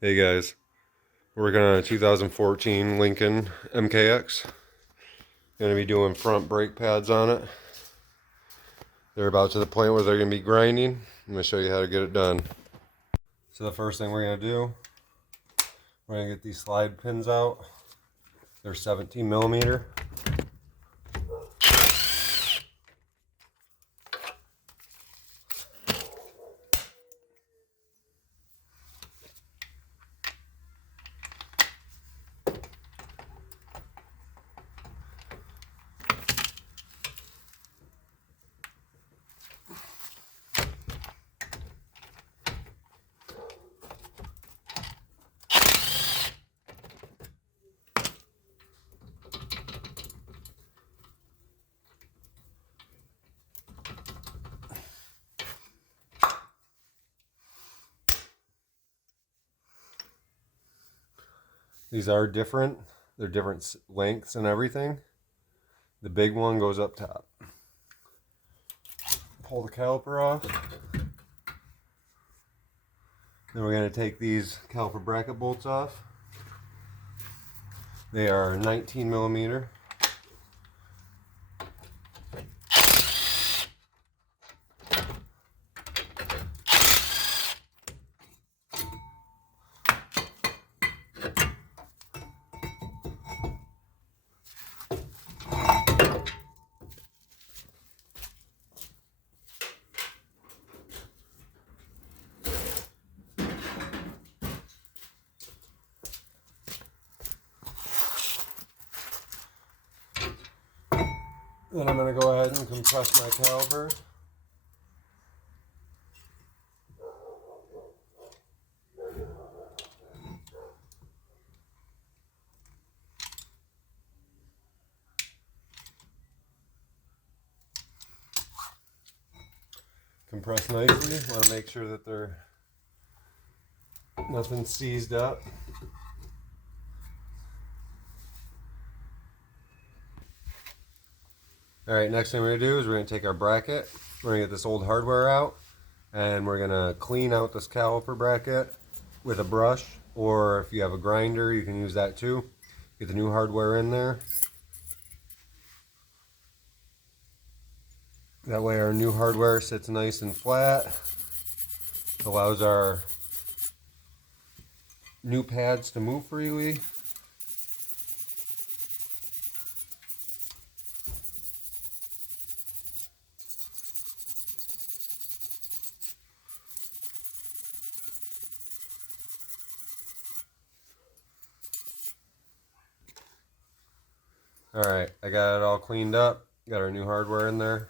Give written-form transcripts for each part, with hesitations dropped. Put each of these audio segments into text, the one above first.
Hey guys, we're working on a 2014 Lincoln MKX. Going to be doing front brake pads on it. They're about to the point where they're going to be grinding. I'm going to show you how to get it done. So the first thing we're going to do, we're going to get these slide pins out. They're 17 millimeter. These are different. They're different lengths and everything. The big one goes up top. Pull the caliper off. Then we're going to take these caliper bracket bolts off. They are 19 millimeter. Then I'm going to go ahead and compress my caliper. Compress nicely. Want to make sure that they're nothing seized up. Alright, next thing we're going to do is we're going to take our bracket. We're going to get this old hardware out. And we're going to clean out this caliper bracket with a brush. Or if you have a grinder, you can use that too. Get the new hardware in there. That way our new hardware sits nice and flat. Allows our new pads to move freely. Alright, I got it all cleaned up. Got our new hardware in there.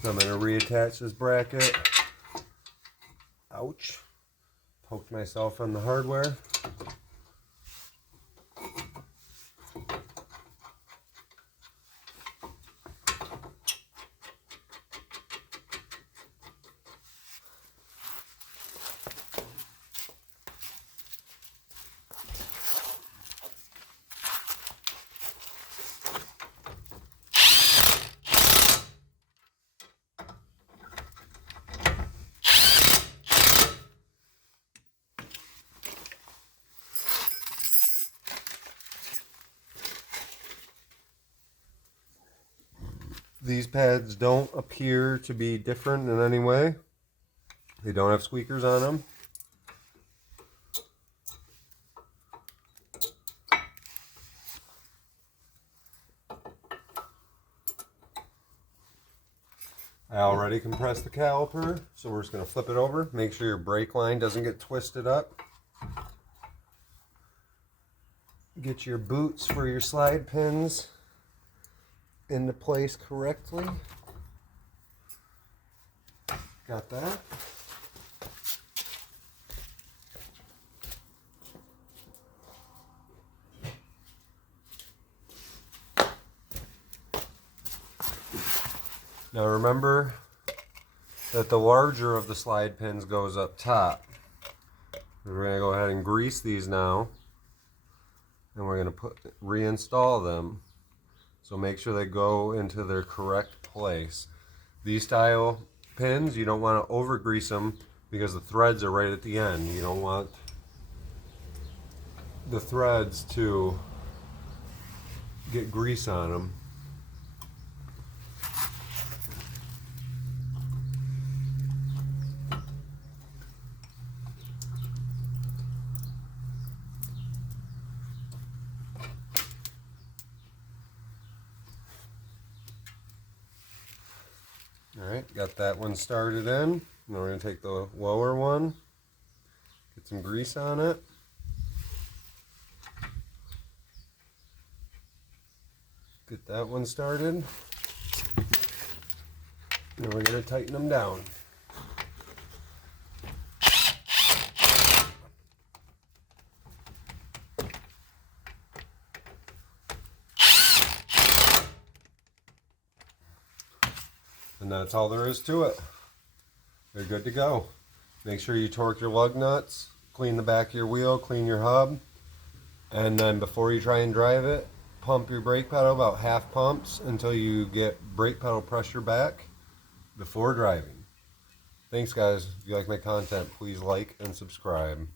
So I'm going to reattach this bracket. Ouch. Poked myself on the hardware. These pads don't appear to be different in any way. They don't have squeakers on them. I already compressed the caliper, so we're just going to flip it over. Make sure your brake line doesn't get twisted up. Get your boots for your slide pins into place correctly. Got that. Now remember that the larger of the slide pins goes up top. We're going to go ahead and grease these now. And we're going to reinstall them. So make sure they go into their correct place. These style pins, you don't want to over grease them because the threads are right at the end. You don't want the threads to get grease on them. Alright, got that one started in. Now we're going to take the lower one, get some grease on it. Get that one started. Now we're going to tighten them down. And that's all there is to it. They're good to go. Make sure you torque your lug nuts, clean the back of your wheel, clean your hub, and then before you try and drive it, pump your brake pedal about half pumps until you get brake pedal pressure back before driving. Thanks guys. If you like my content, please like and subscribe.